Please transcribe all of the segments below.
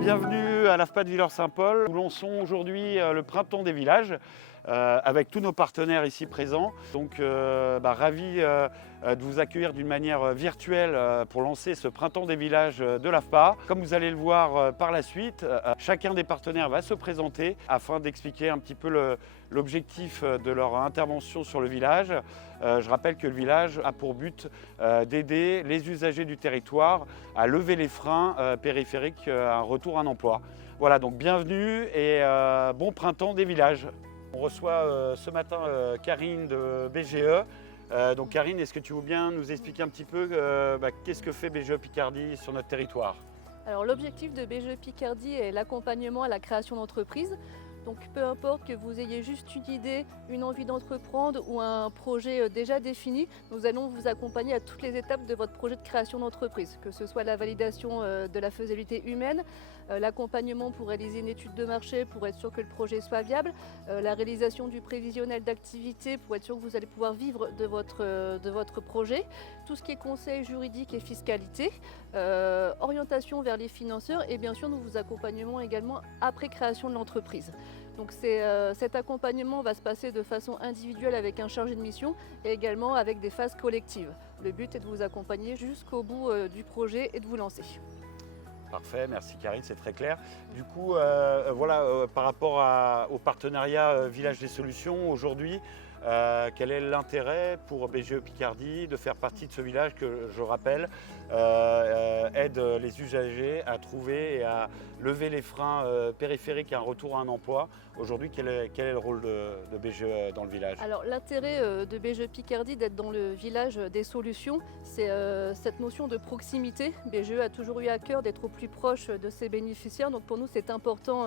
bienvenue à l'AFPA de Villers-Saint-Paul. Nous lançons aujourd'hui le printemps des villages avec tous nos partenaires ici présents. Donc ravi de vous accueillir d'une manière virtuelle pour lancer ce printemps des villages de l'AFPA. Comme vous allez le voir par la suite, chacun des partenaires va se présenter afin d'expliquer un petit peu l'objectif de leur intervention sur le village. Je rappelle que le village a pour but d'aider les usagers du territoire à lever les freins périphériques à un retour à un emploi. Voilà, donc bienvenue et bon printemps des villages. On reçoit ce matin Karine de BGE. Donc Karine, est-ce que tu veux bien nous expliquer un petit peu qu'est-ce que fait BGE Picardie sur notre territoire? Alors l'objectif de BGE Picardie est l'accompagnement à la création d'entreprises. Donc peu importe que vous ayez juste une idée, une envie d'entreprendre ou un projet déjà défini, nous allons vous accompagner à toutes les étapes de votre projet de création d'entreprise, que ce soit la validation de la faisabilité humaine, l'accompagnement pour réaliser une étude de marché pour être sûr que le projet soit viable, la réalisation du prévisionnel d'activité pour être sûr que vous allez pouvoir vivre de votre projet, tout ce qui est conseil juridique et fiscalité, orientation vers les financeurs et bien sûr nous vous accompagnerons également après création de l'entreprise. Donc cet accompagnement va se passer de façon individuelle avec un chargé de mission et également avec des phases collectives. Le but est de vous accompagner jusqu'au bout du projet et de vous lancer. Parfait, merci Karine, c'est très clair. Du coup, par rapport au partenariat Village des Solutions, aujourd'hui, quel est l'intérêt pour BGE Picardie de faire partie de ce village que, je rappelle, aide les usagers à trouver et à lever les freins périphériques à un retour à un emploi? Aujourd'hui, quel est le rôle de BGE dans le village? Alors l'intérêt de BGE Picardie d'être dans le village des solutions, c'est cette notion de proximité. BGE a toujours eu à cœur d'être au plus proche de ses bénéficiaires, donc pour nous c'est important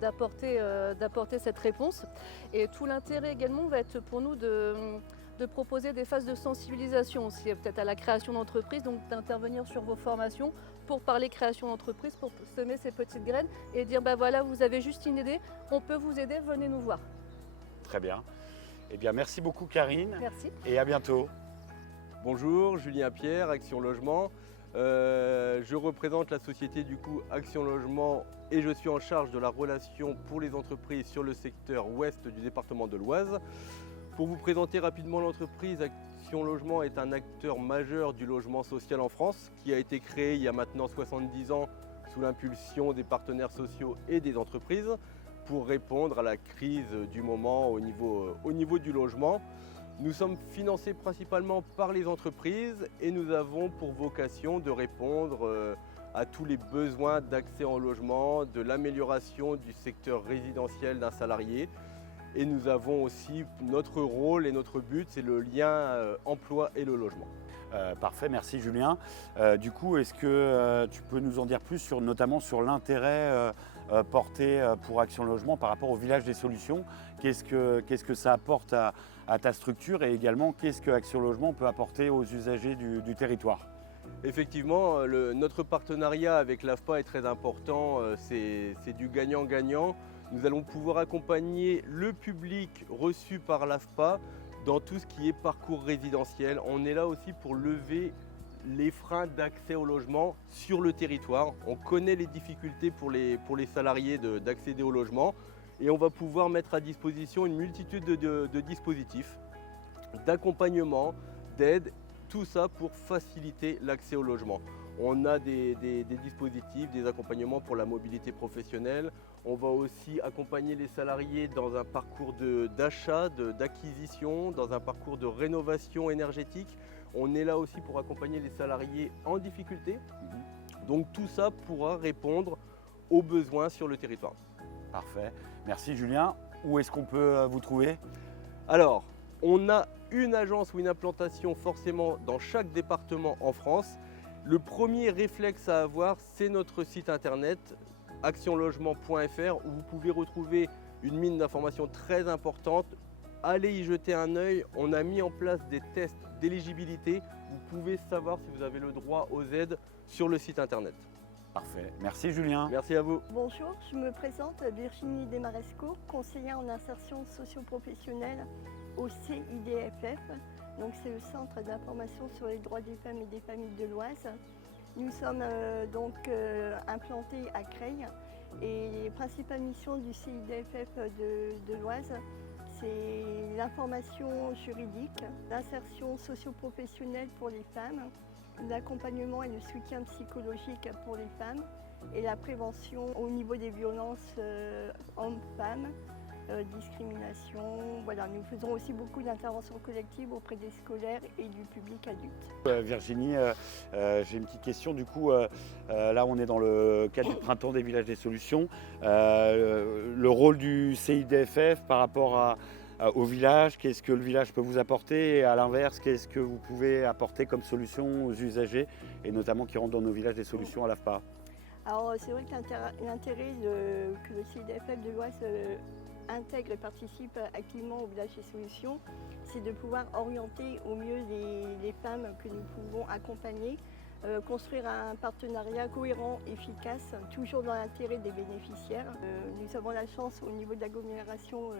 d'apporter cette réponse. Et tout l'intérêt également va être pour nous de proposer des phases de sensibilisation aussi, peut-être à la création d'entreprise, donc d'intervenir sur vos formations pour parler création d'entreprise, pour semer ces petites graines et dire voilà, vous avez juste une idée, on peut vous aider, venez nous voir. Très bien. Eh bien, merci beaucoup Karine. Merci. Et à bientôt. Bonjour, Julien Pierre, Action Logement. Je représente la société du coup Action Logement et je suis en charge de la relation pour les entreprises sur le secteur ouest du département de l'Oise. Pour vous présenter rapidement l'entreprise, Action Logement est un acteur majeur du logement social en France qui a été créé il y a maintenant 70 ans sous l'impulsion des partenaires sociaux et des entreprises pour répondre à la crise du moment au niveau du logement. Nous sommes financés principalement par les entreprises et nous avons pour vocation de répondre à tous les besoins d'accès en logement, de l'amélioration du secteur résidentiel d'un salarié. Et nous avons aussi notre rôle et notre but, c'est le lien emploi et le logement. Parfait, merci Julien. Du coup, est-ce que tu peux nous en dire plus notamment sur l'intérêt porté pour Action Logement par rapport au village des solutions? Qu'est-ce que ça apporte à ta structure et également qu'est-ce que Action Logement peut apporter aux usagers du territoire? Effectivement, notre partenariat avec l'AFPA est très important, c'est du gagnant-gagnant. Nous allons pouvoir accompagner le public reçu par l'AFPA dans tout ce qui est parcours résidentiel. On est là aussi pour lever les freins d'accès au logement sur le territoire. On connaît les difficultés pour les salariés d'accéder au logement et on va pouvoir mettre à disposition une multitude de dispositifs, d'accompagnement, d'aide, tout ça pour faciliter l'accès au logement. On a des dispositifs, des accompagnements pour la mobilité professionnelle. On va aussi accompagner les salariés dans un parcours d'achat, d'acquisition, dans un parcours de rénovation énergétique. On est là aussi pour accompagner les salariés en difficulté. Donc tout ça pourra répondre aux besoins sur le territoire. Parfait. Merci Julien. Où est-ce qu'on peut vous trouver? Alors, on a une agence ou une implantation forcément dans chaque département en France. Le premier réflexe à avoir, c'est notre site internet actionlogement.fr où vous pouvez retrouver une mine d'informations très importante. Allez y jeter un œil, on a mis en place des tests d'éligibilité. Vous pouvez savoir si vous avez le droit aux aides sur le site internet. Parfait, merci Julien. Merci à vous. Bonjour, je me présente Virginie Desmaresco, conseillère en insertion socio-professionnelle au CIDFF. Donc c'est le Centre d'information sur les droits des femmes et des familles de l'Oise. Nous sommes implantés à Creil et les principales missions du CIDFF de l'Oise, c'est l'information juridique, l'insertion socio-professionnelle pour les femmes, l'accompagnement et le soutien psychologique pour les femmes et la prévention au niveau des violences hommes-femmes, discrimination. Voilà, nous faisons aussi beaucoup d'interventions collectives auprès des scolaires et du public adulte. Virginie, j'ai une petite question. Du coup, là, on est dans le cadre du Printemps des villages des solutions. Le rôle du CIDFF par rapport au village, qu'est-ce que le village peut vous apporter? Et à l'inverse, qu'est-ce que vous pouvez apporter comme solution aux usagers, et notamment qui rentrent dans nos villages des solutions à l'AFPA? Alors, c'est vrai que l'intérêt que le CIDFF de l'Oise intègre et participe activement au village des solutions, c'est de pouvoir orienter au mieux les femmes que nous pouvons accompagner, construire un partenariat cohérent, efficace, toujours dans l'intérêt des bénéficiaires. Nous avons la chance au niveau de l'agglomération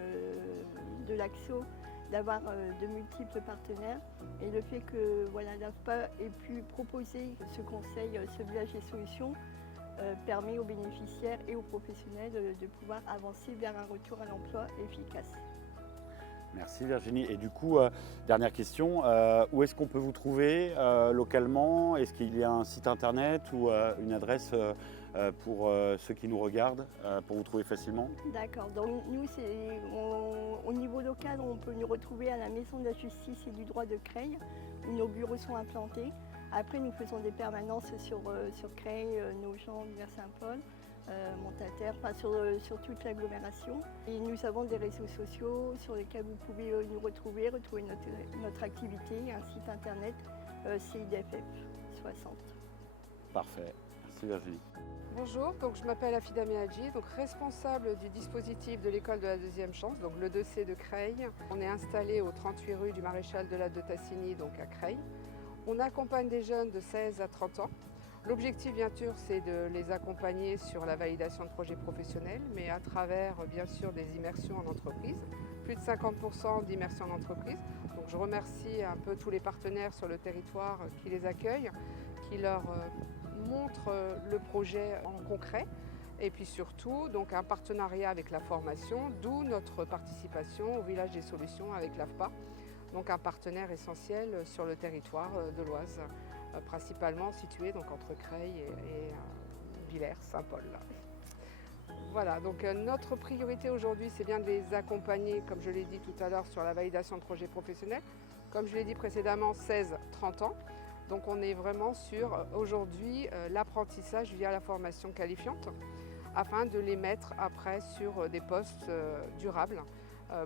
de l'Axo d'avoir de multiples partenaires, et le fait que l'AFPA ait pu proposer ce conseil, ce village des solutions, permet aux bénéficiaires et aux professionnels de pouvoir avancer vers un retour à l'emploi efficace. Merci Virginie. Et du coup, dernière question, où est-ce qu'on peut vous trouver localement? Est-ce qu'il y a un site internet ou une adresse pour ceux qui nous regardent, pour vous trouver facilement? D'accord, donc nous, au niveau local, on peut nous retrouver à la Maison de la Justice et du Droit de Creil, où nos bureaux sont implantés. Après, nous faisons des permanences sur Creil, Nogent, Villers-Saint-Paul, Montataire, enfin sur toute l'agglomération. Et nous avons des réseaux sociaux sur lesquels vous pouvez nous retrouver notre activité, un site internet CIDFF 60. Parfait, merci Virginie. Bonjour, donc je m'appelle Afida Meadji, donc responsable du dispositif de l'école de la deuxième chance, donc le 2C de Creil. On est installé au 38 rue du Maréchal de la de Tassigny, donc à Creil. On accompagne des jeunes de 16 à 30 ans. L'objectif, bien sûr, c'est de les accompagner sur la validation de projets professionnels, mais à travers, bien sûr, des immersions en entreprise. Plus de 50% d'immersions en entreprise. Donc je remercie un peu tous les partenaires sur le territoire qui les accueillent, qui leur montrent le projet en concret. Et puis surtout, donc un partenariat avec la formation, d'où notre participation au village des solutions avec l'AFPA. Donc un partenaire essentiel sur le territoire de l'Oise, principalement situé donc entre Creil et Villers-Saint-Paul. Voilà, donc notre priorité aujourd'hui, c'est bien de les accompagner, comme je l'ai dit tout à l'heure, sur la validation de projets professionnels. Comme je l'ai dit précédemment, 16-30 ans. Donc on est vraiment sur aujourd'hui l'apprentissage via la formation qualifiante, afin de les mettre après sur des postes durables.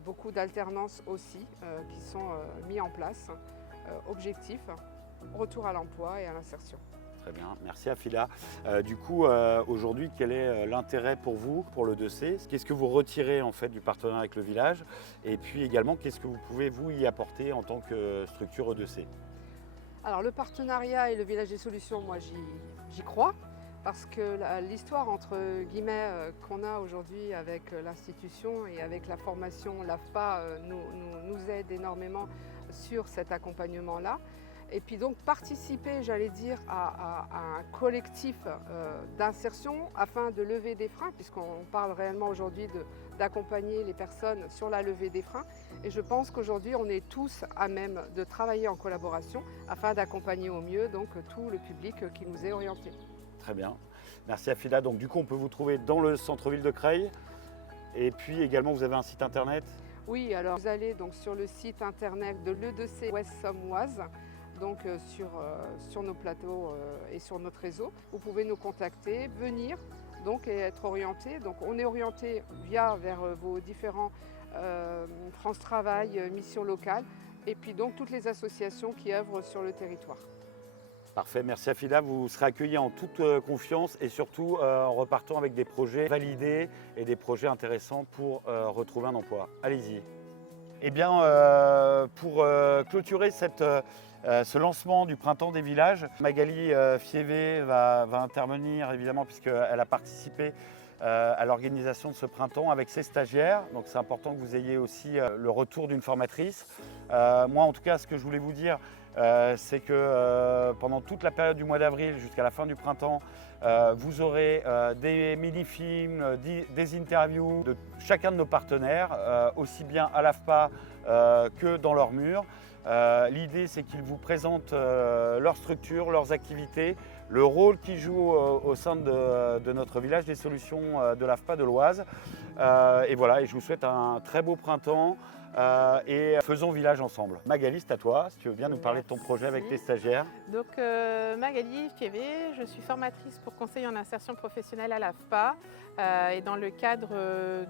Beaucoup d'alternances aussi qui sont mis en place. Objectif, retour à l'emploi et à l'insertion. Très bien, merci Afida. Du coup, aujourd'hui, quel est l'intérêt pour vous, pour le 2C? Qu'est-ce que vous retirez en fait du partenariat avec le village? Et puis également, qu'est-ce que vous pouvez vous y apporter en tant que structure E2C? Alors le partenariat et le village des solutions, moi j'y crois. Parce que l'histoire entre guillemets qu'on a aujourd'hui avec l'institution et avec la formation, l'AFPA nous aide énormément sur cet accompagnement-là. Et puis donc participer, j'allais dire, à un collectif d'insertion afin de lever des freins, puisqu'on parle réellement aujourd'hui d'accompagner les personnes sur la levée des freins. Et je pense qu'aujourd'hui, on est tous à même de travailler en collaboration afin d'accompagner au mieux donc, tout le public qui nous est orienté. Très bien, merci Afida. Donc du coup, on peut vous trouver dans le centre-ville de Creil. Et puis également, vous avez un site internet? Oui, alors vous allez donc sur le site internet de l'E2C Ouest Somme-Oise, donc sur nos plateaux et sur notre réseau. Vous pouvez nous contacter, venir donc, et être orienté. Donc on est orienté vers vos différents France Travail, missions locales, et puis donc toutes les associations qui œuvrent sur le territoire. Parfait, merci Afida. Vous serez accueillis en toute confiance et surtout en repartant avec des projets validés et des projets intéressants pour retrouver un emploi. Allez-y. Eh bien, pour clôturer ce lancement du Printemps des villages, Magali Fievé va intervenir évidemment puisqu'elle a participé à l'organisation de ce printemps avec ses stagiaires. Donc c'est important que vous ayez aussi le retour d'une formatrice. Moi en tout cas, ce que je voulais vous dire, c'est que pendant toute la période du mois d'avril jusqu'à la fin du printemps, vous aurez des mini-films, des interviews de chacun de nos partenaires, aussi bien à l'AFPA que dans leurs murs. L'idée, c'est qu'ils vous présentent leur structure, leurs activités, le rôle qu'ils jouent au sein de notre village des solutions de l'AFPA de l'Oise. Et voilà, et je vous souhaite un très beau printemps et faisons village ensemble. Magali, c'est à toi, si tu veux bien nous parler de ton projet avec tes stagiaires. Donc Magali Fievé, je suis formatrice pour conseil en insertion professionnelle à l'AFPA et dans le cadre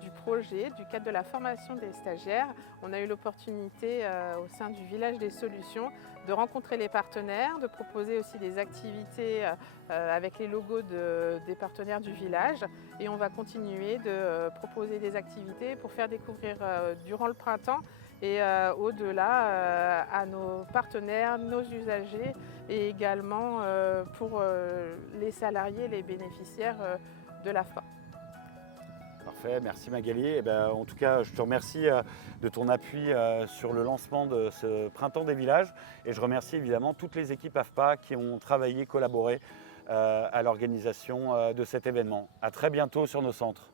du projet, du cadre de la formation des stagiaires, on a eu l'opportunité au sein du village des solutions de rencontrer les partenaires, de proposer aussi des activités avec les logos des partenaires du village et on va continuer de proposer des activités pour faire découvrir durant le printemps et au-delà à nos partenaires, nos usagers et également pour les salariés, les bénéficiaires de l'AFPA. Parfait, merci Magali. Et en tout cas, je te remercie de ton appui sur le lancement de ce printemps des villages et je remercie évidemment toutes les équipes AFPA qui ont travaillé, collaboré à l'organisation de cet événement. À très bientôt sur nos centres.